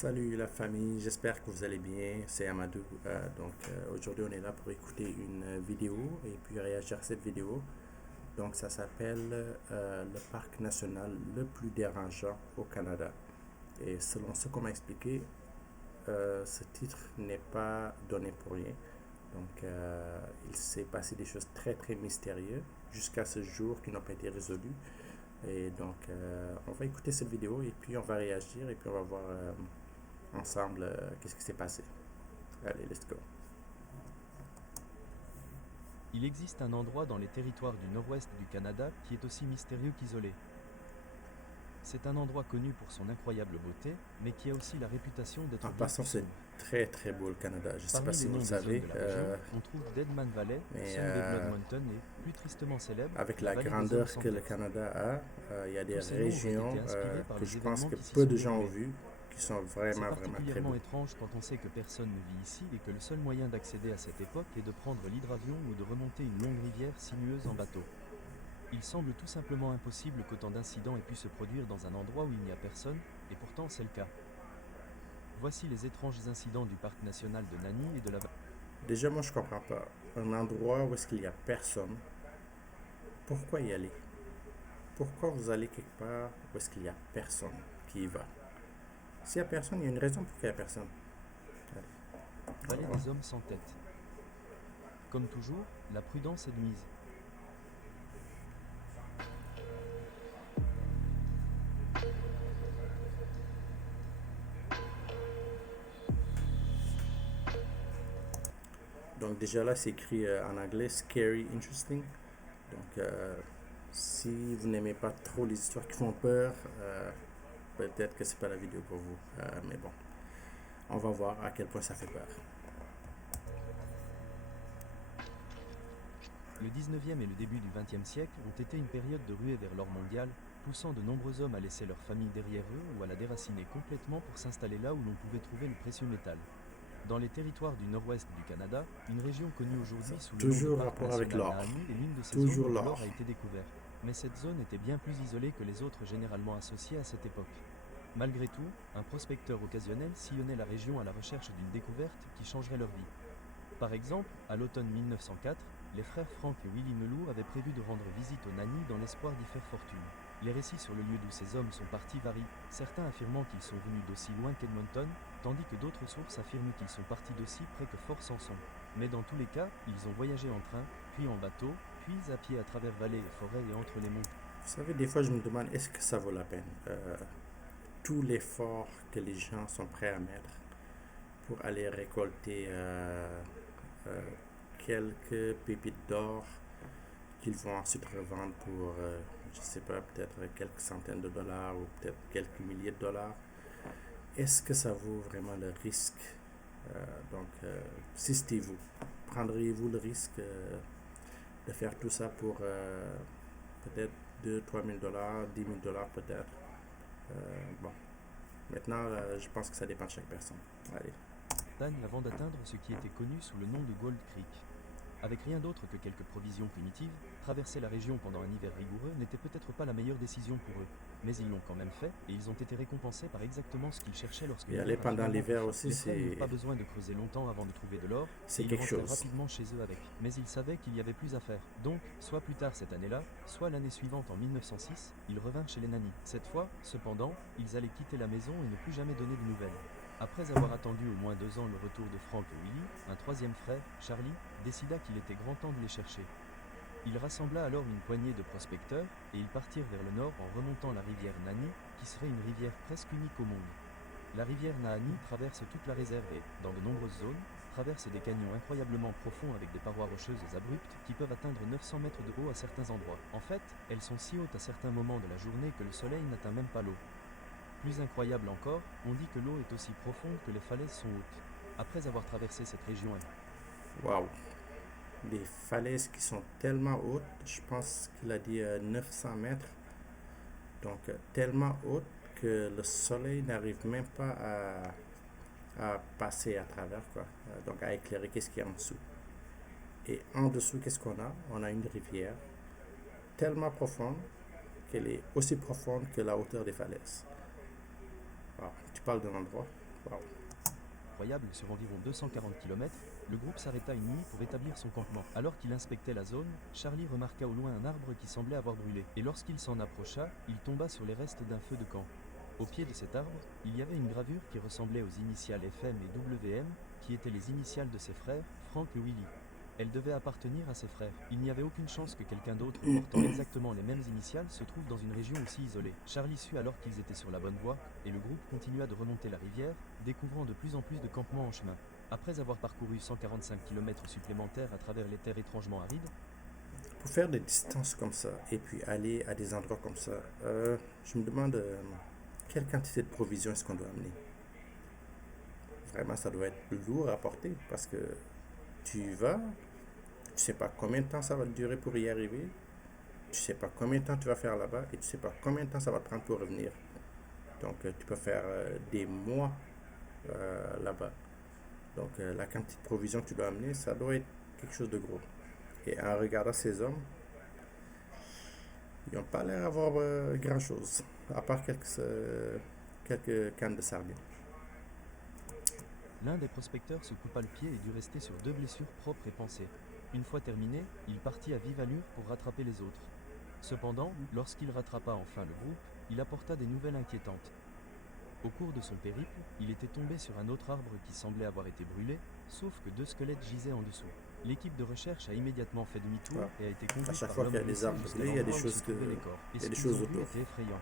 Salut la famille, j'espère que vous allez bien. C'est Amadou. Aujourd'hui, on est là pour écouter une vidéo et puis réagir à cette vidéo. Donc, ça s'appelle le parc national le plus dérangeant au Canada. Et selon ce qu'on m'a expliqué, ce titre n'est pas donné pour rien. Il s'est passé des choses très très mystérieuses jusqu'à ce jour qui n'ont pas été résolues. On va écouter cette vidéo et puis on va réagir et puis on va voir ensemble qu'est-ce qui s'est passé. Allez, let's go. Il existe un endroit dans les territoires du nord-ouest du Canada qui est aussi mystérieux qu'isolé. C'est un endroit connu pour son incroyable beauté, mais qui a aussi la réputation d'être En bien passant, plus c'est sombre. très très beau le Canada. Je ne sais Parmi pas les si vous noms le des zones savez, de la région, on trouve Deadman Valley, mais Sunday Blood Mountain et, plus tristement célèbre, avec la la vallée des hommes grandeur sans que le tête. Canada a, il y a des Tous ces noms auraient été régions inspirés par que les je pense événements que qui s'y peu sont de gens ont déroulés. vues, qui sont C'est vraiment vraiment très particulièrement beaux. étrange quand on sait que personne ne vit ici et que le seul moyen d'accéder à cette époque est de prendre l'hydravion ou de remonter une longue rivière sinueuse en bateau. Il semble tout simplement impossible qu'autant d'incidents aient pu se produire dans un endroit où il n'y a personne, et pourtant c'est le cas. Voici les étranges incidents du parc national de Nani et de la vallée. Déjà, moi je comprends pas. Un endroit où est-ce qu'il y a personne, pourquoi y aller? Pourquoi vous allez quelque part où est-ce qu'il y a personne qui y va? S'il y a personne, il y a une raison pour qu'il y a personne. Allez, on va Vallée voir. des hommes sans tête. Comme toujours, la prudence est de mise. Donc déjà là, c'est écrit en anglais Scary Interesting. Si vous n'aimez pas trop les histoires qui font peur, peut-être que c'est pas la vidéo pour vous. Mais bon, on va voir à quel point ça fait peur. Le 19e et le début du 20e siècle ont été une période de ruée vers l'or mondial, poussant de nombreux hommes à laisser leur famille derrière eux ou à la déraciner complètement pour s'installer là où l'on pouvait trouver le précieux métal. Dans les territoires du nord-ouest du Canada, une région connue aujourd'hui sous le nom de Toujours Parc rapport avec national l'or. Nahanni est l'une de ces zones Toujours où de l'or. l'or a été découvert. Mais cette zone était bien plus isolée que les autres généralement associées à cette époque. Malgré tout, un prospecteur occasionnel sillonnait la région à la recherche d'une découverte qui changerait leur vie. Par exemple, à l'automne 1904, les frères Frank et Willie Melour avaient prévu de rendre visite au Nani dans l'espoir d'y faire fortune. Les récits sur le lieu d'où ces hommes sont partis varient, certains affirmant qu'ils sont venus d'aussi loin qu'Edmonton, tandis que d'autres sources affirment qu'ils sont partis d'aussi près que Fort Samson. Mais dans tous les cas, ils ont voyagé en train, puis en bateau, puis à pied à travers vallées et forêts et entre les montagnes. Vous savez, des fois, je me demande, est-ce que ça vaut la peine? Tout l'effort que les gens sont prêts à mettre pour aller récolter euh, quelques pépites d'or qu'ils vont ensuite revendre pour, je sais pas, peut-être quelques centaines de dollars ou peut-être quelques milliers de dollars. Est-ce que ça vaut vraiment le risque? Si c'était vous, prendriez-vous le risque de faire tout ça pour peut-être 2-3 000 dollars, 10 000 dollars peut-être? Bon, maintenant, je pense que ça dépend de chaque personne. Allez. Avant d'atteindre ce qui était connu sous le nom de Gold Creek. Avec rien d'autre que quelques provisions primitives, traverser la région pendant un hiver rigoureux n'était peut-être pas la meilleure décision pour eux. Mais ils l'ont quand même fait, et ils ont été récompensés par exactement ce qu'ils cherchaient lorsque Et aller l'hiver a pendant finalement l'hiver pris fin. aussi, Les frères n'eurent pas besoin de creuser longtemps avant de trouver de l'or, et c'est ils quelque rentrèrent chose. rapidement chez eux avec. Mais ils savaient qu'il y avait plus à faire. Donc, soit plus tard cette année-là, soit l'année suivante en 1906, ils revinrent chez les Nannies. Cette fois, cependant, ils allaient quitter la maison et ne plus jamais donner de nouvelles. Après avoir attendu au moins 2 ans le retour de Frank et Willie, un troisième frère, Charlie, décida qu'il était grand temps de les chercher. Il rassembla alors une poignée de prospecteurs, et ils partirent vers le nord en remontant la rivière Nani, qui serait une rivière presque unique au monde. La rivière Nahanni traverse toute la réserve et, dans de nombreuses zones, traverse des canyons incroyablement profonds avec des parois rocheuses abruptes qui peuvent atteindre 900 mètres de haut à certains endroits. En fait, elles sont si hautes à certains moments de la journée que le soleil n'atteint même pas l'eau. Plus incroyable encore, on dit que l'eau est aussi profonde que les falaises sont hautes. Après avoir traversé cette région, Waouh! Des falaises qui sont tellement hautes, je pense qu'il a dit 900 mètres, tellement hautes que le soleil n'arrive même pas à passer à travers, quoi. Donc à éclairer qu'est-ce qu'il y a en dessous. Et en dessous, qu'est-ce qu'on a? On a une rivière tellement profonde qu'elle est aussi profonde que la hauteur des falaises. Wow. Tu parles d'un endroit Wow. Incroyable sur environ 240 km, le groupe s'arrêta une nuit pour établir son campement. Alors qu'il inspectait la zone, Charlie remarqua au loin un arbre qui semblait avoir brûlé. Et lorsqu'il s'en approcha, il tomba sur les restes d'un feu de camp. Au pied de cet arbre, il y avait une gravure qui ressemblait aux initiales FM et WM, qui étaient les initiales de ses frères, Frank et Willie. Elle devait appartenir à ses frères. Il n'y avait aucune chance que quelqu'un d'autre portant exactement les mêmes initiales se trouve dans une région aussi isolée. Charlie sut alors qu'ils étaient sur la bonne voie, et le groupe continua de remonter la rivière, découvrant de plus en plus de campements en chemin. Après avoir parcouru 145 km supplémentaires à travers les terres étrangement arides, Pour faire des distances comme ça et puis aller à des endroits comme ça, je me demande quelle quantité de provisions est-ce qu'on doit amener. Vraiment, ça doit être lourd à porter parce que tu y vas, tu sais pas combien de temps ça va durer pour y arriver, tu sais pas combien de temps tu vas faire là-bas et tu sais pas combien de temps ça va te prendre pour revenir. Donc, tu peux faire des mois là-bas. Donc, la quantité de provisions que tu dois amener, ça doit être quelque chose de gros. Et en regardant ces hommes, ils n'ont pas l'air d'avoir grand-chose, à part quelques cannes de sardines. l'un des prospecteurs se coupa le pied et dut rester sur 2 blessures propres et pansées. Une fois terminé, il partit à vive allure pour rattraper les autres. Cependant, lorsqu'il rattrapa enfin le groupe, il apporta des nouvelles inquiétantes. Au cours de son périple, il était tombé sur un autre arbre qui semblait avoir été brûlé, sauf que 2 squelettes gisaient en dessous. L'équipe de recherche a immédiatement fait demi-tour et a été À conduite chaque par fois l'homme qu'il y a des blessé arbres jusqu'à brûlés, il y a des l'endroit où choses se trouvaient les corps. Et il y a ce des qu'ils choses ont vu autour. était effrayant.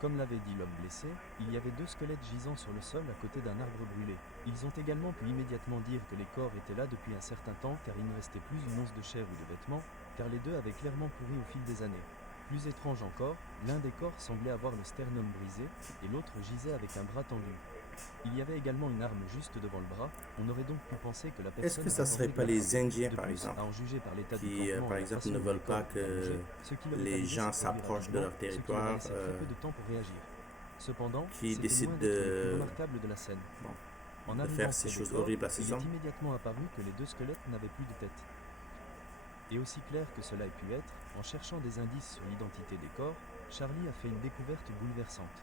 Comme l'avait dit l'homme blessé, il y avait 2 squelettes gisant sur le sol à côté d'un arbre brûlé. Ils ont également pu immédiatement dire que les corps étaient là depuis un certain temps car il ne restait plus une once de chair ou de vêtements, car les 2 avaient clairement pourri au fil des années. Plus étrange encore, l'un des corps semblait avoir le sternum brisé, et l'autre gisait avec un bras tendu. Il y avait également une arme juste devant le bras, on aurait donc pu penser que la Est-ce personne que ça avait serait tenté de pas les l'attraper. Indiens, De par plus, exemple, à en juger par l'état du qui, campement par et la exemple, façon ne dont veulent les corps pas étaient allongés, que ce qui leur est les arrivé gens s'est produit s'approchent de rapidement, leur ce qui leur a territoire, laissé très peu de temps pour réagir. Cependant, qui c'était décident loin d'être le plus remarquable de la scène. En de arrivant faire ces près des choses corps, horribles à ces il est hommes. immédiatement apparu que les 2 squelettes n'avaient plus de tête. Et aussi clair que cela ait pu être, en cherchant des indices sur l'identité des corps, Charlie a fait une découverte bouleversante.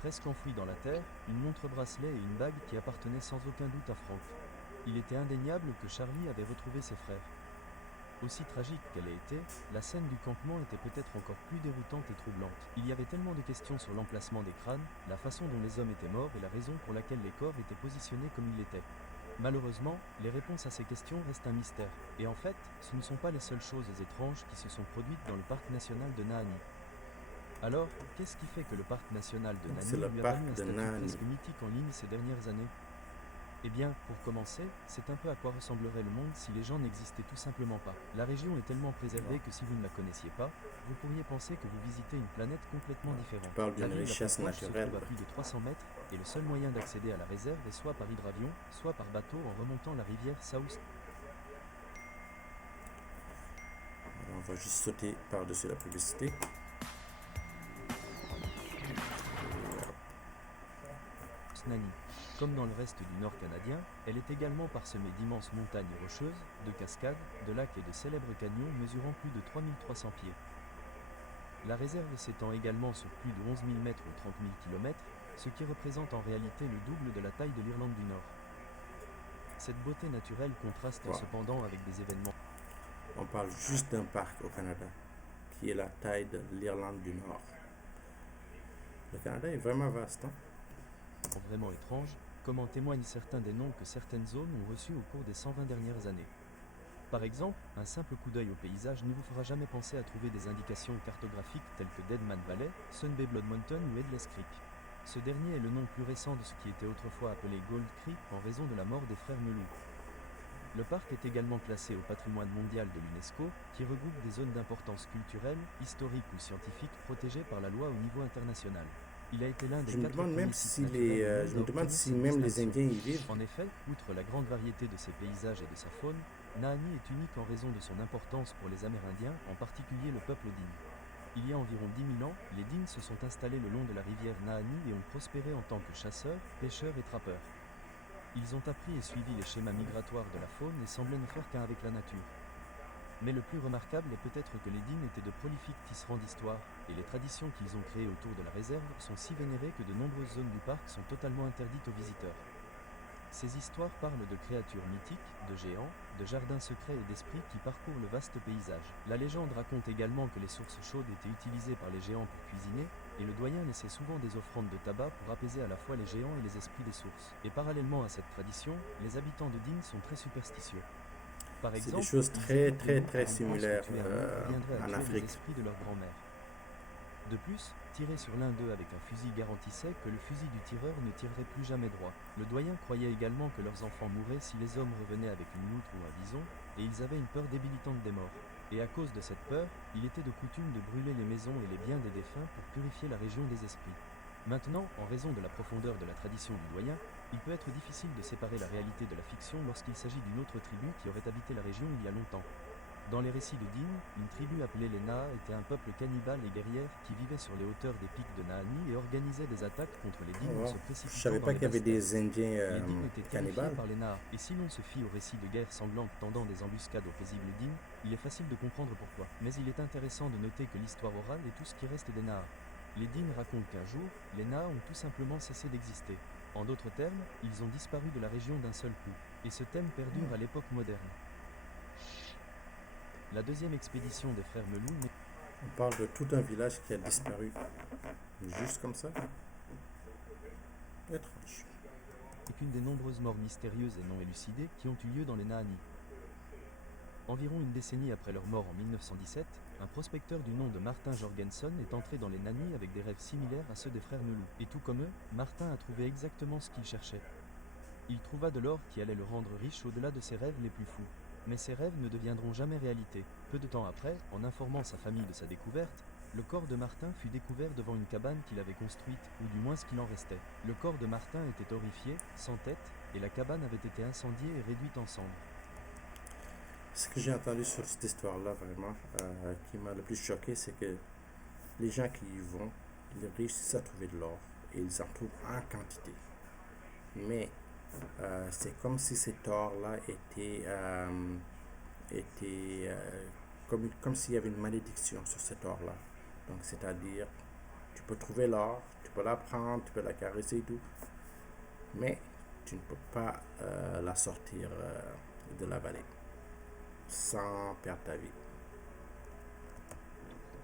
Presque enfouie dans la terre, une montre-bracelet et une bague qui appartenaient sans aucun doute à Frank. Il était indéniable que Charlie avait retrouvé ses frères. Aussi tragique qu'elle ait été, la scène du campement était peut-être encore plus déroutante et troublante. Il y avait tellement de questions sur l'emplacement des crânes, la façon dont les hommes étaient morts et la raison pour laquelle les corps étaient positionnés comme ils l'étaient. Malheureusement, les réponses à ces questions restent un mystère. Et en fait, ce ne sont pas les seules choses étranges qui se sont produites dans le parc national de Nahanni. Alors, qu'est-ce qui fait que le parc national de C'est Nahanni le lui a parc valu un de statut Nahanni. presque mythique en ligne ces dernières années? Eh bien, pour commencer, c'est un peu à quoi ressemblerait le monde si les gens n'existaient tout simplement pas. La région est tellement préservée que si vous ne la connaissiez pas, vous pourriez penser que vous visitez une planète complètement différente. Tu parles La d'une ville la plus richesse proche se naturelle. trouve à plus de 300 mètres, et le seul moyen d'accéder à la réserve est soit par hydravion, soit par bateau en remontant la rivière South. Alors, on va juste sauter par-dessus la publicité. Nani. Comme dans le reste du nord canadien, elle est également parsemée d'immenses montagnes rocheuses, de cascades, de lacs et de célèbres canyons mesurant plus de 3300 pieds. La réserve s'étend également sur plus de 11 000 mètres ou 30 000 km, ce qui représente en réalité le double de la taille de l'Irlande du Nord. Cette beauté naturelle contraste cependant avec des événements. On parle juste d'un parc au Canada, qui est la taille de l'Irlande du Nord. Le Canada est vraiment vaste, hein? Vraiment étranges, comme en témoignent certains des noms que certaines zones ont reçus au cours des 120 dernières années. Par exemple, un simple coup d'œil au paysage ne vous fera jamais penser à trouver des indications cartographiques telles que Deadman Valley, Sun Bay Blood Mountain ou Headless Creek. Ce dernier est le nom plus récent de ce qui était autrefois appelé Gold Creek en raison de la mort des frères Melou. Le parc est également classé au patrimoine mondial de l'UNESCO, qui regroupe des zones d'importance culturelle, historique ou scientifique protégées par la loi au niveau international. Il a été l'un des Je me 4 demande premiers même sites si naturels au monde je à me demande obtenir si cette même les distinction. Indiens y vivent. En effet, outre la grande variété de ses paysages et de sa faune, Nahanni est unique en raison de son importance pour les Amérindiens, en particulier le peuple Dine. Il y a environ 10 000 ans, les Dines se sont installés le long de la rivière Nahanni et ont prospéré en tant que chasseurs, pêcheurs et trappeurs. Ils ont appris et suivi les schémas migratoires de la faune et semblaient ne faire qu'un avec la nature. Mais le plus remarquable est peut-être que les Dines étaient de prolifiques tisserands d'histoire, et les traditions qu'ils ont créées autour de la réserve sont si vénérées que de nombreuses zones du parc sont totalement interdites aux visiteurs. Ces histoires parlent de créatures mythiques, de géants, de jardins secrets et d'esprits qui parcourent le vaste paysage. La légende raconte également que les sources chaudes étaient utilisées par les géants pour cuisiner, et le doyen laissait souvent des offrandes de tabac pour apaiser à la fois les géants et les esprits des sources. Et parallèlement à cette tradition, les habitants de Digne sont très superstitieux. Par C'est des exemple, choses ils très, évitent les très, loups très car ils pensent que similaires tuer un loup reviendrait à en tuer les Afrique. esprits de leur grand-mère. De plus, tirer sur l'un d'eux avec un fusil garantissait que le fusil du tireur ne tirerait plus jamais droit. Le doyen croyait également que leurs enfants mourraient si les hommes revenaient avec une loutre ou un bison, et ils avaient une peur débilitante des morts. Et à cause de cette peur, il était de coutume de brûler les maisons et les biens des défunts pour purifier la région des esprits. Maintenant, en raison de la profondeur de la tradition du doyen, il peut être difficile de séparer la réalité de la fiction lorsqu'il s'agit d'une autre tribu qui aurait habité la région il y a longtemps. Dans les récits de Digne, une tribu appelée les Naa était un peuple cannibale et guerrière qui vivait sur les hauteurs des pics de Naani et organisait des attaques contre les Dignes Oh, en wow. se Je précipitant savais dans pas les qu'il y avait basses terres. des Indiens Les Dignes étaient terrifiés cannibales. par les Naa, et si l'on se fie aux récits de guerre sanglantes tendant des embuscades aux paisibles Dignes, il est facile de comprendre pourquoi. Mais il est intéressant de noter que l'histoire orale est tout ce qui reste des Naa. Les Dignes racontent qu'un jour, les Naa ont tout simplement cessé d'exister. En d'autres termes, ils ont disparu de la région d'un seul coup. Et ce thème perdure à l'époque moderne. La deuxième expédition des frères Melou On parle de tout un village qui a disparu. Juste comme ça. Étrange. n'est qu'une des nombreuses morts mystérieuses et non élucidées qui ont eu lieu dans les Naani. Environ une décennie après leur mort en 1917, un prospecteur du nom de Martin Jorgensen est entré dans les Naani avec des rêves similaires à ceux des frères Melou. Et tout comme eux, Martin a trouvé exactement ce qu'il cherchait. Il trouva de l'or qui allait le rendre riche au-delà de ses rêves les plus fous. Mais ces rêves ne deviendront jamais réalité. Peu de temps après, en informant sa famille de sa découverte, le corps de Martin fut découvert devant une cabane qu'il avait construite, ou du moins ce qu'il en restait. Le corps de Martin était horrifié, sans tête, et la cabane avait été incendiée et réduite en cendres. Ce que j'ai entendu sur cette histoire-là, vraiment, qui m'a le plus choqué, c'est que les gens qui y vont, ils réussissent à trouver de l'or, et ils en trouvent en quantité. Mais c'est comme si cet or-là était comme s'il y avait une malédiction sur cet or-là. Donc, c'est-à-dire, tu peux trouver l'or, tu peux la prendre, tu peux la caresser et tout, mais tu ne peux pas la sortir de la vallée sans perdre ta vie.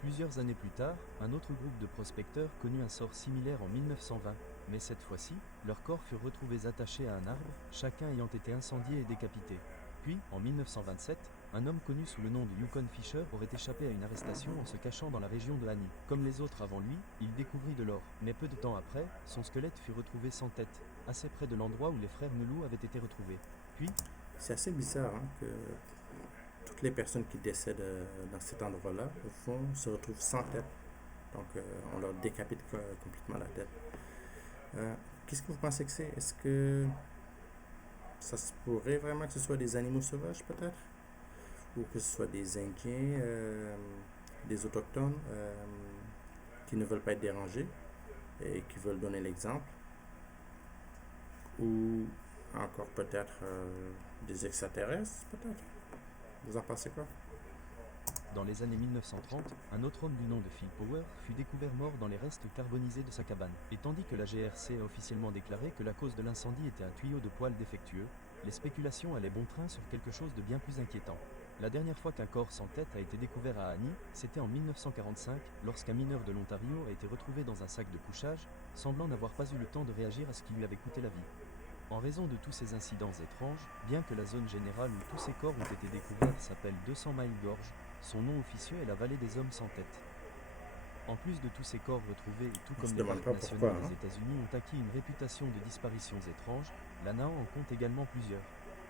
Plusieurs années plus tard, un autre groupe de prospecteurs connut un sort similaire en 1920, mais cette fois-ci, leurs corps furent retrouvés attachés à un arbre, chacun ayant été incendié et décapité. Puis, en 1927, un homme connu sous le nom de Yukon Fisher aurait échappé à une arrestation en se cachant dans la région de Hani. Comme les autres avant lui, il découvrit de l'or, mais peu de temps après, son squelette fut retrouvé sans tête, assez près de l'endroit où les frères Melou avaient été retrouvés. Puis, c'est assez bizarre que toutes les personnes qui décèdent dans cet endroit-là, au fond, se retrouvent sans tête. Donc, on leur décapite complètement la tête. Qu'est-ce que vous pensez que c'est? Est-ce que ça se pourrait vraiment que ce soit des animaux sauvages, peut-être? Ou que ce soit des Indiens, des autochtones qui ne veulent pas être dérangés et qui veulent donner l'exemple? Ou encore peut-être des extraterrestres, peut-être? Vous en pensez quoi? dans les années 1930, un autre homme du nom de Phil Power fut découvert mort dans les restes carbonisés de sa cabane. Et tandis que la GRC a officiellement déclaré que la cause de l'incendie était un tuyau de poêle défectueux, les spéculations allaient bon train sur quelque chose de bien plus inquiétant. La dernière fois qu'un corps sans tête a été découvert à Annie, c'était en 1945, lorsqu'un mineur de l'Ontario a été retrouvé dans un sac de couchage, semblant n'avoir pas eu le temps de réagir à ce qui lui avait coûté la vie. En raison de tous ces incidents étranges, bien que la zone générale où tous ces corps ont été découverts s'appelle 200 Mile Gorge, son nom officieux est la vallée des hommes sans tête. En plus de tous ces corps retrouvés et tout comme les parcs nationaux des États-Unis ont acquis une réputation de disparitions étranges, la NAO en compte également plusieurs.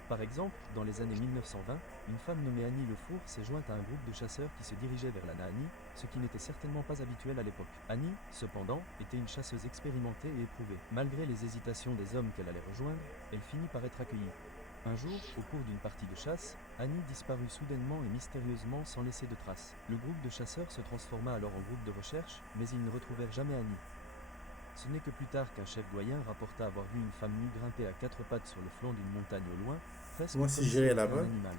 Par exemple, dans les années 1920, une femme nommée Annie Lefour s'est jointe à un groupe de chasseurs qui se dirigeait vers la Naani, ce qui n'était certainement pas habituel à l'époque. Annie, cependant, était une chasseuse expérimentée et éprouvée. Malgré les hésitations des hommes qu'elle allait rejoindre, elle finit par être accueillie. Un jour, au cours d'une partie de chasse, Annie disparut soudainement et mystérieusement sans laisser de traces. Le groupe de chasseurs se transforma alors en groupe de recherche, mais ils ne retrouvèrent jamais Annie. Ce n'est que plus tard qu'un chef doyen rapporta avoir vu une femme nue grimper à quatre pattes sur le flanc d'une montagne au loin, presque moi, comme si j'irais un là-bas, animal.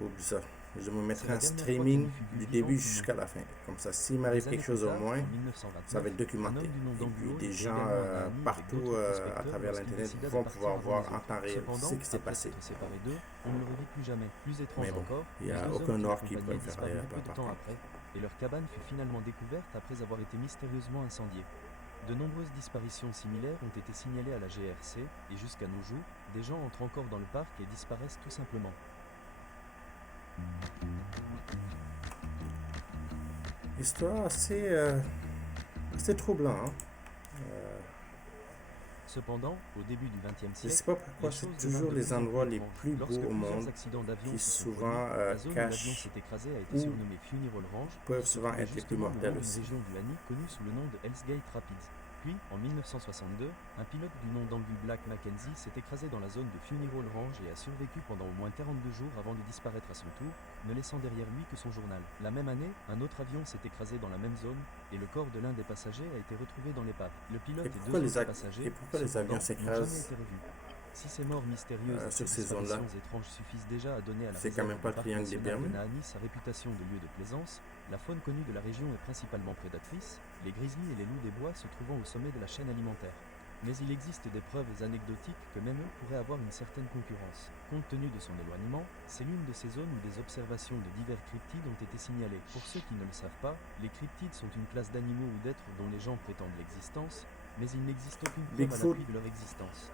oublie ça. je me C'est mettrai la un dernière fois qu'elle streaming ne fut vue du vivante début ou non. jusqu'à la fin. Comme ça, s'il Des m'arrive années quelque plus chose au tard, moins, en ça va 1929, être un documenté. homme du nom Et puis d'Angulo des était gens également à Naani avec partout d'autres à prospecteurs travers lorsqu'il l'Internet décida de vont partir pouvoir avant voir les en autres. temps réel ce Cependant, qui s'est après passé. s'être séparés d'eux, on ne le revit plus jamais. Plus étrange Mais bon, encore, il n'y les a deux hommes aucun qui or qui peut l'accompagnaient me faire disparurent là peu de par temps contre. après, et leur cabane fut finalement découverte après avoir été mystérieusement incendiée. De nombreuses disparitions similaires ont été signalées à la GRC, et jusqu'à nos jours, des gens entrent encore dans le parc et disparaissent tout simplement. Histoire assez troublant, hein. Euh, Cependant, au début du XXe je ne sais siècle, pas pourquoi les c'est choses toujours devinrent de les plus en endroits plus les étranges. plus Lorsque beaux au plusieurs monde accidents d'avion qui se sont souvent produits, la zone où l'avion cachent s'est écrasé a été ou surnommée Funeral Range, peuvent qui se souvent trouvait être les plus justement le long mortels d'une aussi. région du Hani connue sous le nom de Hell's Gate Rapids. Puis, en 1962, un pilote du nom d'Angus Black Mackenzie s'est écrasé dans la zone de Funeral Range et a survécu pendant au moins 42 jours avant de disparaître à son tour, ne laissant derrière lui que son journal. La même année, un autre avion s'est écrasé dans la même zone, et le corps de l'un des passagers a été retrouvé dans l'épave. Le pilote et deux autres passagers, pourquoi les cependant, avions n'ont jamais s'écrasent été revus. Si ces morts mystérieuses et sur ces ces zones-là? disparitions étranges suffisent déjà à donner à la C'est quand réserve même du pas le parc triangle des national de Bermudes. Nahanni sa réputation de lieu de plaisance, la faune connue de la région est principalement prédatrice, les grizzlies et les loups des bois se trouvant au sommet de la chaîne alimentaire. Mais il existe des preuves anecdotiques que même eux pourraient avoir une certaine concurrence. Compte tenu de son éloignement, c'est l'une de ces zones où des observations de divers cryptides ont été signalées. Pour ceux qui ne le savent pas, les cryptides sont une classe d'animaux ou d'êtres dont les gens prétendent l'existence, mais il n'existe aucune preuve à Bigfoot. l'appui de leur existence.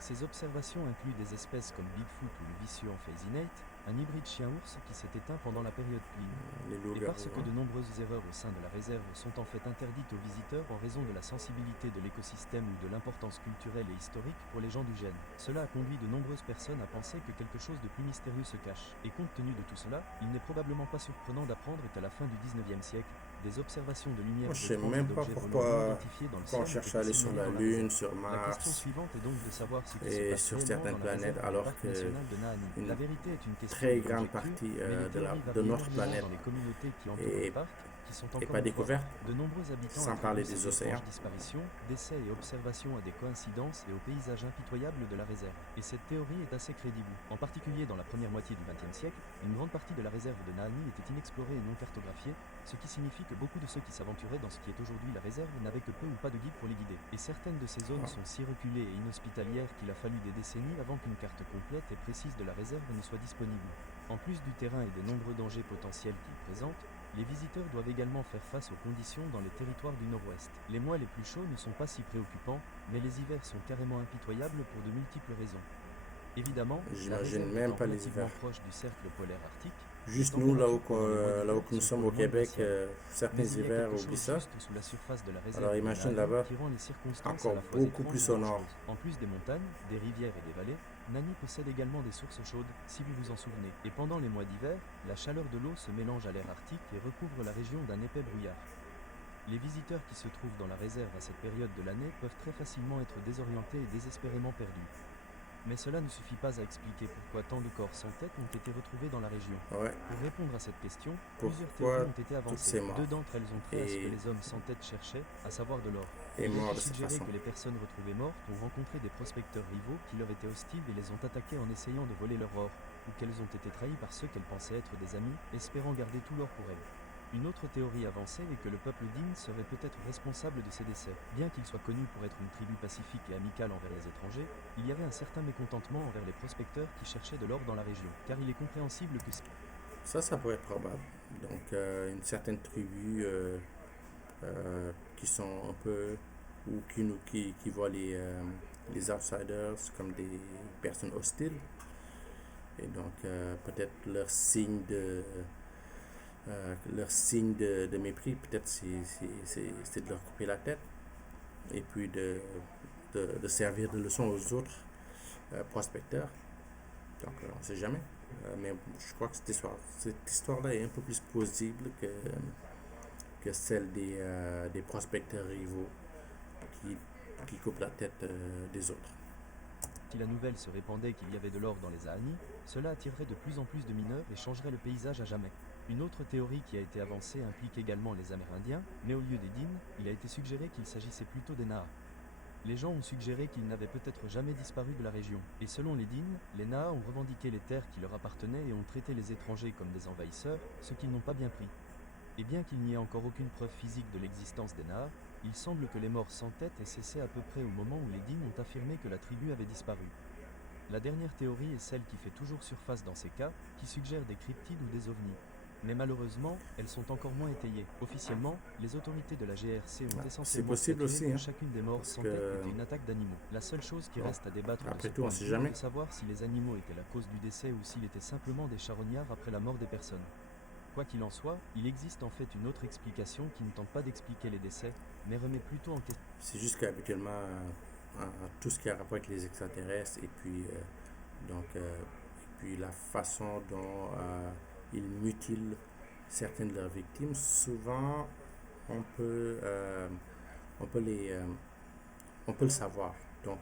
Ces observations incluent des espèces comme Bigfoot ou le vicieux Amphisinate, un hybride chien-ours qui s'est éteint pendant la période Pline. Les Et loups-garous, parce que hein. de nombreuses erreurs au sein de la réserve sont en fait interdites aux visiteurs en raison de la sensibilité de l'écosystème ou de l'importance culturelle et historique pour les gens du Gène. Cela a conduit de nombreuses personnes à penser que quelque chose de plus mystérieux se cache. Et compte tenu de tout cela, il n'est probablement pas surprenant d'apprendre qu'à la fin du 19e siècle, des observations de lumière Moi, je sais étranges même pas d'objets volants non pourquoi identifiés dans le quand on ciel cherche à étaient aller sur signalées la dans Lune, réserve. sur La question Mars suivante est donc de savoir ce qui se et passe sur réellement certaines dans la réserve planètes, du alors parc que national de Nahanni. une La vérité est une question très de grande conjecture, partie mais les théories de varient notre énormément planète dans les communautés qui entourent est, le parc, qui sont est encore pas une fois. découverte, De nombreux habitants sans parler attribuent des ces océans. étranges disparitions, décès et observations à des coïncidences et aux paysages impitoyables de la réserve. Et cette théorie est assez crédible. En particulier dans la première moitié du XXe siècle, une grande partie de la réserve de Nahanni était inexplorée et non cartographiée, ce qui signifie que beaucoup de ceux qui s'aventuraient dans ce qui est aujourd'hui la réserve n'avaient que peu ou pas de guide pour les guider. Et certaines de ces zones sont si reculées et inhospitalières qu'il a fallu des décennies avant qu'une carte complète et précise de la réserve ne soit disponible. En plus du terrain et des nombreux dangers potentiels qu'il présente, les visiteurs doivent également faire face aux conditions dans les territoires du nord-ouest. Les mois les plus chauds ne sont pas si préoccupants, mais les hivers sont carrément impitoyables pour de multiples raisons. Évidemment, la J'imagine réserve même étant pas les relativement hivers. proche du cercle polaire arctique, Juste les nous, là où, températures pendant les mois là où d'hiver nous sont sommes pour au le moins Québec, glaciales. certains Mais il y a hivers, quelque oublie chose ça. juste sous la surface de la réserve Alors de imagine Nahanni là-bas, qui rend les circonstances encore à la fois beaucoup étranges plus et au nord. dangereuses. En plus des montagnes, des rivières et des vallées, Nahanni possède également des sources chaudes, si vous vous en souvenez. Et pendant les mois d'hiver, la chaleur de l'eau se mélange à l'air arctique et recouvre la région d'un épais brouillard. Les visiteurs qui se trouvent dans la réserve à cette période de l'année peuvent très facilement être désorientés et désespérément perdus. Mais cela ne suffit pas à expliquer pourquoi tant de corps sans tête ont été retrouvés dans la région. Ouais. Pour répondre à cette question, plusieurs Pourquoi théories ont été toutes ces avancées. morts Deux d'entre elles ont trait à ce et, que les hommes sans tête cherchaient, à savoir de l'or. et Il a morts été de cette suggéré façon? que les personnes retrouvées mortes ont rencontré des prospecteurs rivaux qui leur étaient hostiles et les ont attaqués en essayant de voler leur or, ou qu'elles ont été trahies par ceux qu'elles pensaient être des amis, espérant garder tout l'or pour elles. Une autre théorie avancée est que le peuple d'Inn serait peut-être responsable de ces décès. Bien qu'il soit connu pour être une tribu pacifique et amicale envers les étrangers, il y avait un certain mécontentement envers les prospecteurs qui cherchaient de l'or dans la région, car il est compréhensible que Ça pourrait être probable. Donc, une certaine tribu qui sont un peu, ou qui voient les outsiders comme des personnes hostiles. Et donc, peut-être leur signe de mépris, peut-être c'est de leur couper la tête et puis de servir de leçon aux autres prospecteurs. Donc, on ne sait jamais. Mais je crois que cette histoire-là est un peu plus plausible que celle des prospecteurs rivaux qui coupent la tête des autres. Si la nouvelle se répandait qu'il y avait de l'or dans les Aani, cela attirerait de plus en plus de mineurs et changerait le paysage à jamais. Une autre théorie qui a été avancée implique également les Amérindiens, mais au lieu des Dînes, il a été suggéré qu'il s'agissait plutôt des Naa. Les gens ont suggéré qu'ils n'avaient peut-être jamais disparu de la région, et selon les Dînes, les Naa ont revendiqué les terres qui leur appartenaient et ont traité les étrangers comme des envahisseurs, ce qu'ils n'ont pas bien pris. Et bien qu'il n'y ait encore aucune preuve physique de l'existence des Naa, il semble que les morts sans tête aient cessé à peu près au moment où les Dînes ont affirmé que la tribu avait disparu. La dernière théorie est celle qui fait toujours surface dans ces cas, qui suggère des cryptides ou des ovnis. Mais malheureusement, elles sont encore moins étayées. Officiellement, les autorités de la GRC ont C'est essentiellement possible statué aussi, que hein, chacune des morts parce sans que, tête était une attaque d'animaux. La seule chose qui bon, reste à débattre de après ce tout, on point de sait vue jamais. est de savoir si les animaux étaient la cause du décès ou s'il était simplement des charognards après la mort des personnes. Quoi qu'il en soit, il existe en fait une autre explication qui ne tente pas d'expliquer les décès, mais remet plutôt en question. C'est juste qu'habituellement, tout ce qui a rapport avec les extraterrestres et puis, la façon dont ils mutilent certaines de leurs victimes, souvent on peut, euh, on peut on peut le savoir. Donc,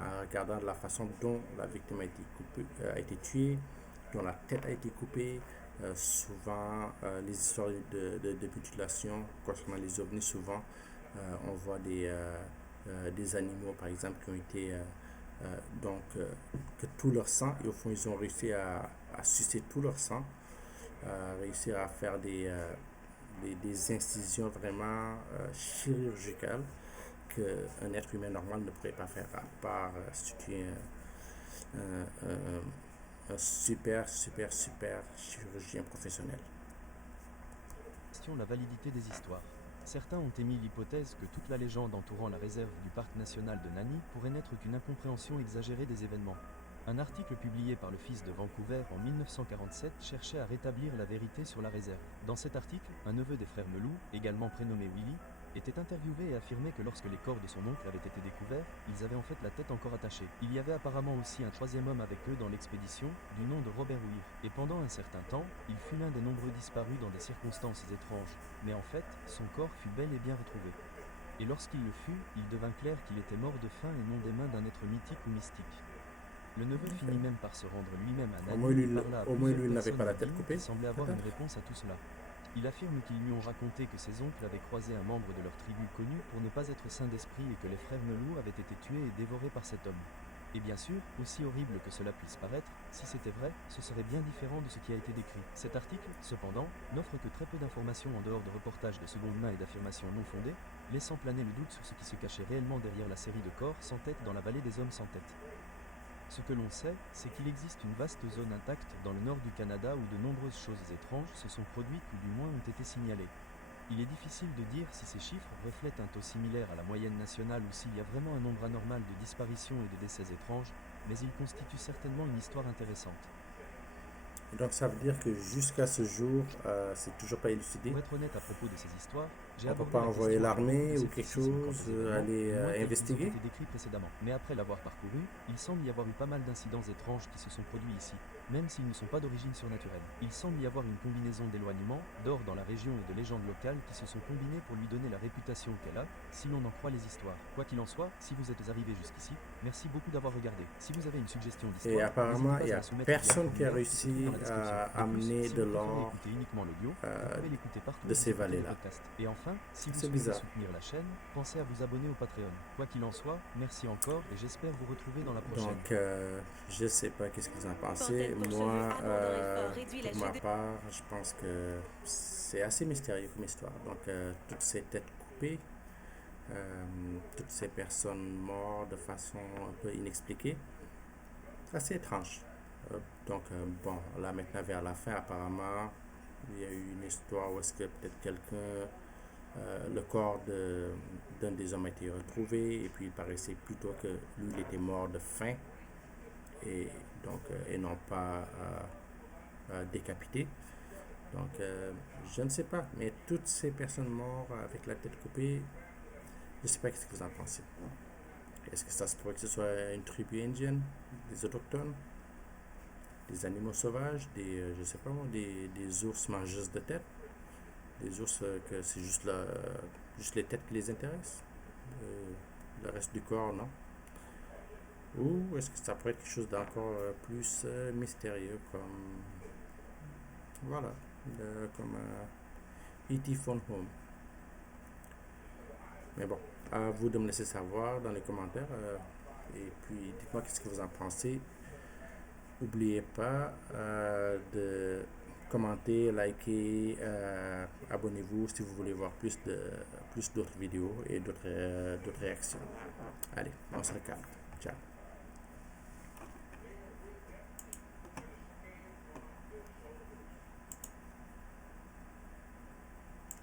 en regardant la façon dont la victime a été coupée, a été tuée, dont la tête a été coupée, souvent les histoires de mutilation concernant les ovnis, souvent on voit des animaux, par exemple, qui ont été que tout leur sang, et au fond ils ont réussi à sucer tout leur sang, réussir à faire des incisions vraiment chirurgicales qu'un être humain normal ne pourrait pas faire, à part si tu es un super chirurgien professionnel. La validité des histoires. Certains ont émis l'hypothèse que toute la légende entourant la réserve du parc national de Nani pourrait n'être qu'une incompréhension exagérée des événements. Un article publié par le Fils de Vancouver en 1947 cherchait à rétablir la vérité sur la réserve. Dans cet article, un neveu des frères Melou, également prénommé Willy, était interviewé et affirmait que lorsque les corps de son oncle avaient été découverts, ils avaient en fait la tête encore attachée. Il y avait apparemment aussi un troisième homme avec eux dans l'expédition, du nom de Robert Weir, et pendant un certain temps, il fut l'un des nombreux disparus dans des circonstances étranges, mais en fait, son corps fut bel et bien retrouvé. Et lorsqu'il le fut, il devint clair qu'il était mort de faim et non des mains d'un être mythique ou mystique. Le neveu finit même par se rendre lui-même à Nani et parla à plusieurs n'avait pas la tête personnes coupée, qui semblaient avoir peut-être. une réponse à tout cela. Il affirme qu'ils lui ont raconté que ses oncles avaient croisé un membre de leur tribu connu pour ne pas être sain d'esprit et que les frères Melou avaient été tués et dévorés par cet homme. Et bien sûr, aussi horrible que cela puisse paraître, si c'était vrai, ce serait bien différent de ce qui a été décrit. Cet article, cependant, n'offre que très peu d'informations en dehors de reportages de seconde main et d'affirmations non fondées, laissant planer le doute sur ce qui se cachait réellement derrière la série de corps sans tête dans la vallée des hommes sans tête. Ce que l'on sait, c'est qu'il existe une vaste zone intacte dans le nord du Canada où de nombreuses choses étranges se sont produites ou du moins ont été signalées. Il est difficile de dire si ces chiffres reflètent un taux similaire à la moyenne nationale ou s'il y a vraiment un nombre anormal de disparitions et de décès étranges, mais ils constituent certainement une histoire intéressante. Et donc ça veut dire que jusqu'à ce jour, c'est toujours pas élucidé. Pour être honnête à propos de ces histoires, j'ai On peut abordé pas la envoyer question l'armée de ou ces quelque scepticisme quant chose, aux événements, aller du moins tels qu'ils ont investiguer. été décrits précédemment. Mais après l'avoir parcouru, il semble y avoir eu pas mal d'incidents étranges qui se sont produits ici, même s'ils ne sont pas d'origine surnaturelle. Il semble y avoir une combinaison d'éloignement, d'or dans la région et de légendes locales qui se sont combinées pour lui donner la réputation qu'elle a, si l'on en croit les histoires. Quoi qu'il en soit, si vous êtes arrivé jusqu'ici, merci beaucoup d'avoir regardé. Si vous avez une suggestion d'histoire, Et apparemment, il n'hésitez n'y pas à a la soumettre personne qui a via le formulaire qui se trouve réussi dans la description. à De plus, amener si de vous préférez l'or écouter uniquement l'audio, vous pouvez l'écouter partout de où ces vous écoutez les vallées-là. podcasts. Et enfin, si vous C'est souhaitez bizarre. soutenir la chaîne, pensez à vous abonner au Patreon. Quoi qu'il en soit, merci encore et j'espère vous retrouver dans la prochaine. Donc, je sais pas qu'est-ce que vous en pensez. Moi, pour ma part, je pense que c'est assez mystérieux comme histoire. Donc, toutes ces têtes coupées, toutes ces personnes mortes de façon un peu inexpliquée, c'est assez étrange. Bon, là maintenant vers la fin, apparemment, il y a eu une histoire où est-ce que peut-être quelqu'un, le corps d'un des hommes a été retrouvé et puis il paraissait plutôt que lui il était mort de faim et donc et non pas décapité. Donc je ne sais pas, mais toutes ces personnes mortes avec la tête coupée, je ne sais pas ce que vous en pensez. Est-ce que ça se pourrait que ce soit une tribu indienne, des autochtones, des animaux sauvages, je sais pas moi, des ours mangeuses de tête, des ours que c'est juste les têtes qui les intéressent, le reste du corps non. Ou est-ce que ça pourrait être quelque chose d'encore plus mystérieux comme voilà, comme E.T. Phone Home. Mais bon, à vous de me laisser savoir dans les commentaires. Et puis, dites-moi qu'est-ce que vous en pensez. N'oubliez pas de commenter, liker, abonnez-vous si vous voulez voir plus d'autres vidéos et d'autres réactions. Allez, on se recale. Ciao.